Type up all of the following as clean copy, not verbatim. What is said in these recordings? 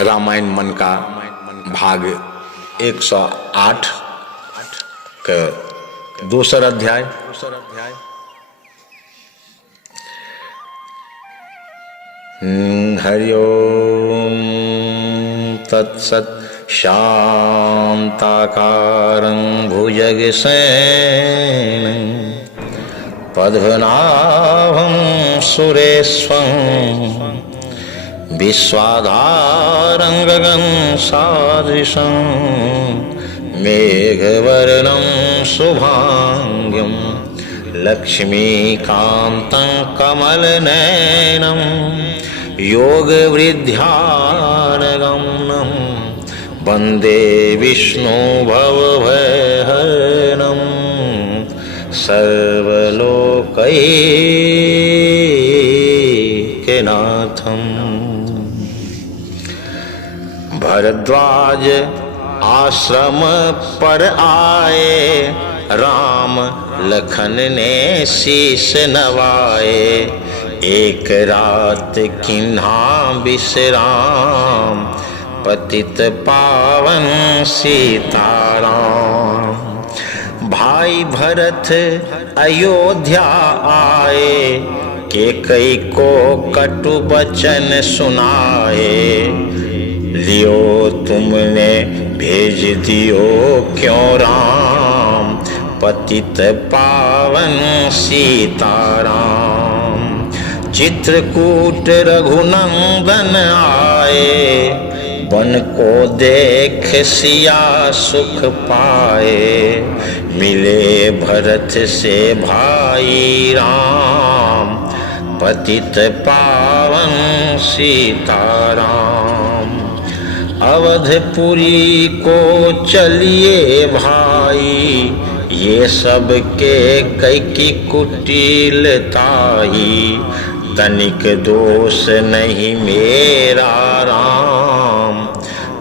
रामायण मन का भाग 108 का दूसरा अध्याय। हरि ओम तत्सत्। शांताकारं भुजगशयनं पद्मनाभं सुरेशं विश्वाधारं गगनसदृशं मेघवर्णं शुभांगं लक्ष्मीकान्तं कमलनयनं योगवृद्ध्यानगमनं वन्दे विष्णु भवभयहरणं सर्वलोकैकनाथम्। भरद्वाज आश्रम पर आए, राम लखन ने शीश नवाए। एक रात किन्हा विश्राम, पतित पावन सीताराम। भाई भरत अयोध्या आए, कैकेयी को कटु वचन सुनाए। लियो तुमने भेज दियो क्यों राम, पतित पावन सीताराम। चित्रकूट रघुनंदन आए, वन को देख सिया सुख पाए। मिले भरत से भाई राम, पतित पावन सीताराम। अवधपुरी को चलिए भाई, ये सब के कैकेयी कुटिलताई। तनिक दोष नहीं मेरा राम,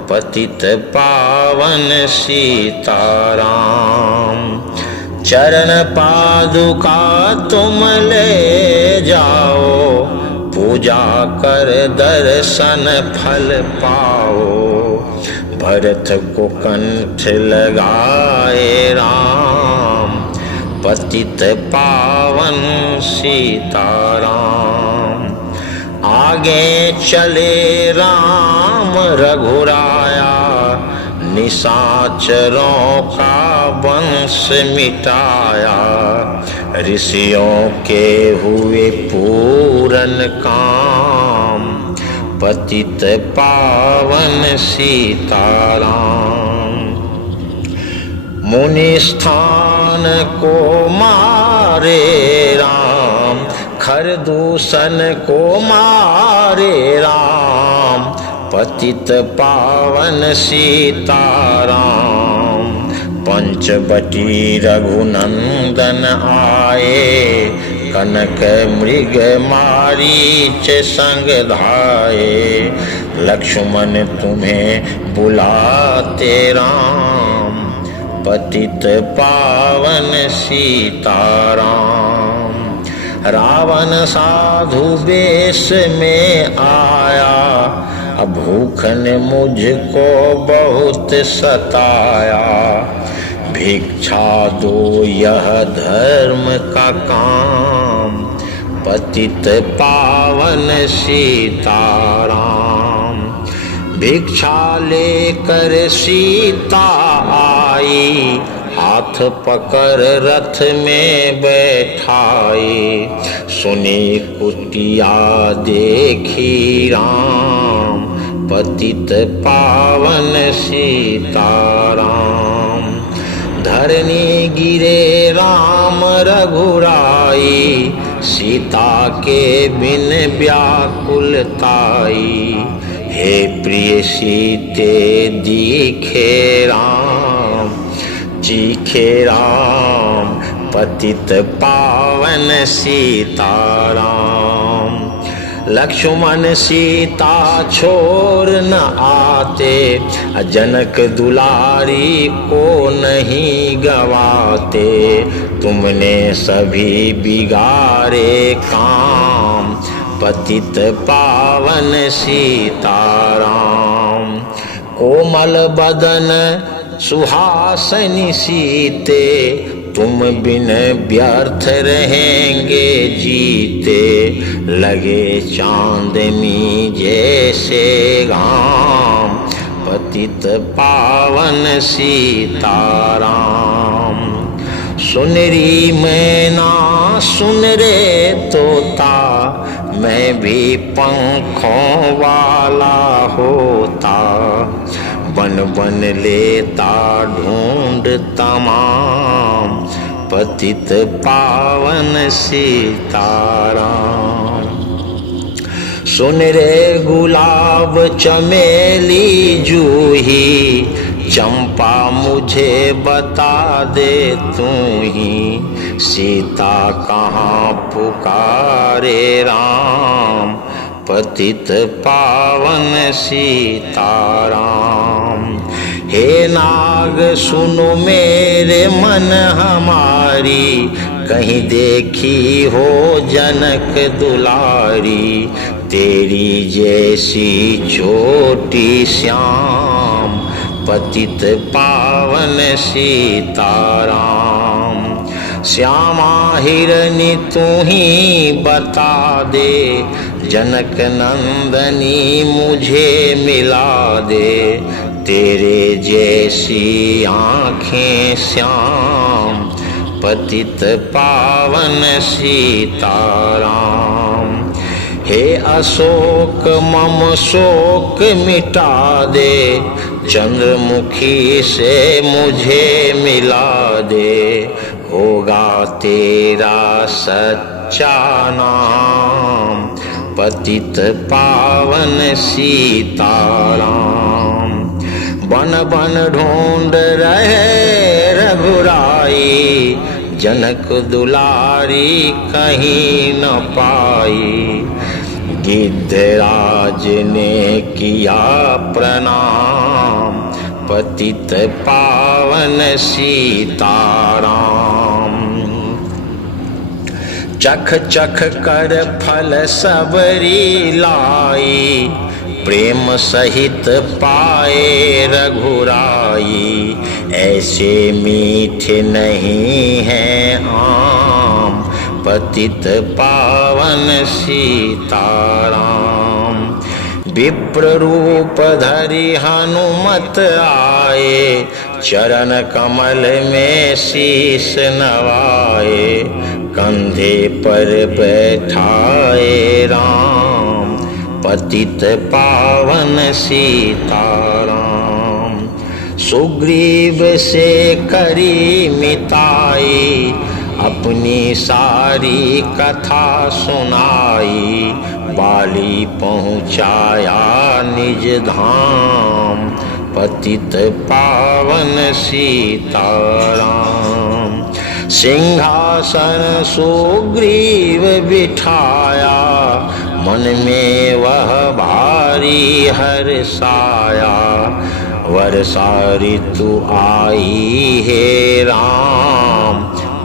पतित पावन सीताराम। चरण पादुका तुम ले जाओ, पूजा कर दर्शन फल पाओ। भरत को कंठ लगाए राम, पतित पावन सीताराम। आगे चले राम रघुराया, निशाचरों का वंश मिटाया। ऋषियों के हुए पूरन काम, पतित पावन सीताराम। मुनि स्थान को मारे राम, खरदूषण को मारे राम, पतित पावन सीताराम। पंचवटी रघुनंदन आए, कनक मृग मारीच संग धाये। लक्ष्मण तुम्हें बुलाते राम, पतित पावन सीताराम। रावण साधु वेश में आया, भूख ने मुझको बहुत सताया। भिक्षा दो यह धर्म का काम, पतित पावन सीताराम। भिक्षा लेकर सीता आई, हाथ पकड़ रथ में बैठाई। सुनी कुटिया देखी राम, पतित पावन सीताराम। धरनी गिरे राम रघुराई, सीता के बिन व्याकुलताई। हे प्रिय सीते दिखे राम, चीखे राम, पतित पावन सीताराम। लक्ष्मण सीता छोड़ न आते, जनक दुलारी को नहीं गवाते। तुमने सभी बिगाड़े काम, पतित पावन सीताराम। कोमल बदन सुहासनी सीते, तुम बिन व्यर्थ रहेंगे जीते। लगे चांदनी जैसे घाम, पतित पावन सीताराम। सुनरी मैना सुन रे तोता, मैं भी पंखों वाला होता। बन बन लेता ढूंढ तमाम, पतित पावन सीताराम। सुन रे गुलाब चमेली जूही, चंपा मुझे बता दे तू ही। सीता कहाँ पुकारे राम, पतित पावन सीताराम। हे नाग सुनो मेरे मन हमारी, कहीं देखी हो जनक दुलारी। तेरी जैसी छोटी श्याम, पतित पावन सीताराम। श्यामा हिरनी तू ही बता दे, जनक नंदनी मुझे मिला दे। तेरे जैसी आँखें श्याम, पतित पावन सीताराम। हे अशोक मम शोक मिटा दे, चंद्रमुखी से मुझे मिला दे। होगा तेरा सच्चा नाम, पतित पावन सीताराम। बन बन ढूंढ रहे रघुराई, जनक दुलारी कहीं न पाई। गिद्धराज ने किया प्रणाम, पतित पावन सीताराम। चख चख कर फल सबरी लाई, प्रेम सहित पाए रघुराई। ऐसे मीठे नहीं हैं आम, पतित पावन सीताराम। विप्र रूप धरि हनुमत आए, चरण कमल में शीश नवाए। कंधे पर बैठाए राम, पतित पावन सीताराम। सुग्रीव से करी मिताई, अपनी सारी कथा सुनाई। बाली पहुँचाया निज धाम, पतित पावन सीताराम। सिंहासन सुग्रीव बिठाया, मन में वह भारी हर्षाया। वर्षा ऋतु आई है राम,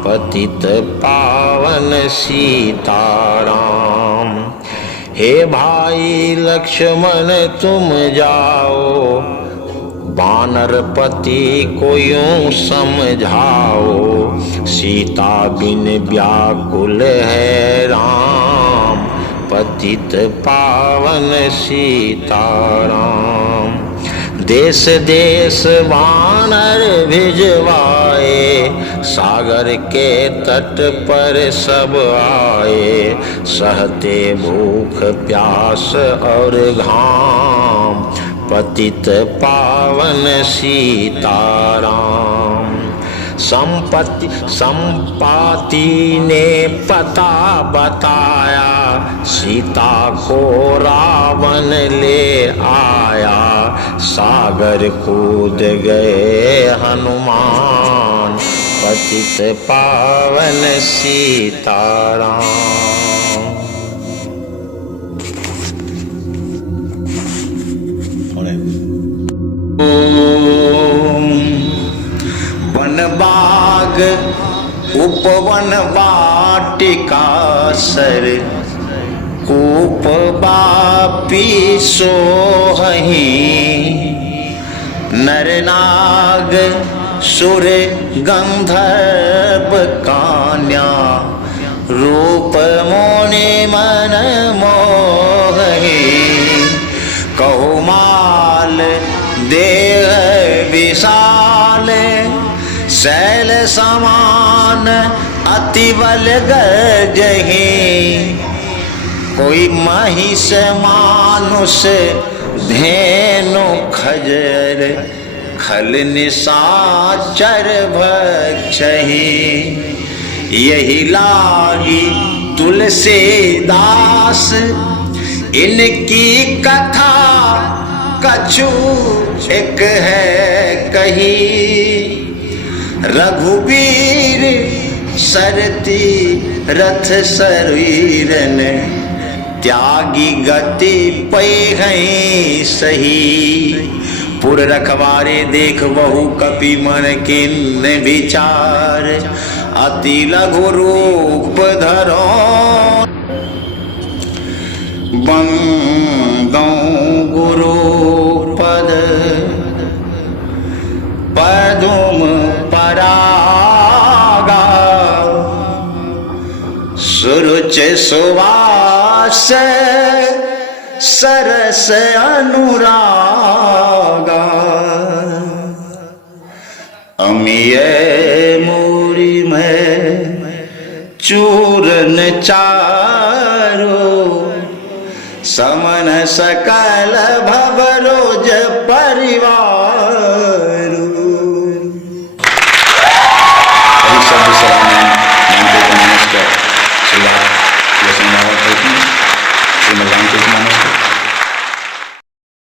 पतित पावन सीताराम। हे भाई लक्ष्मण तुम जाओ, वानरपति को यूं समझाओ। सीता बिन व्याकुल है राम, पतित पावन सीताराम। देश देश वानर भिजवाए, सागर के तट पर सब आए। सहते भूख प्यास और घाम, पतित पावन सीताराम। संपाति ने पता बताया, सीता को रावण ले आया। सागर कूद गए हनुमान, पतित पावन सीताराम। वनबाग उपवन वाटिका सर, कूप बापी सोहही नर नाग सुर गंधर्व कान्या रूप मोनि मन मोहि कौमाल देह विशाल शैल समान अति बल गजहि कोई महिष मानुष धेनु खजर खल निशाचर भक्षहि यही लागी तुलसीदास इनकी कथा कछु एक है कही रघुबीर सरती रथ शरीरन त्यागी गति पै हैं सही पुर रखवारे देख बहु कपि मन किन विचार अति लघु रूप धरो बंदौ गुरु पद पदुम परागा सुरुच सुवास सरस अनुरागा अमिय मूरी में चूरन चारो समन सकल भवरोज परिवार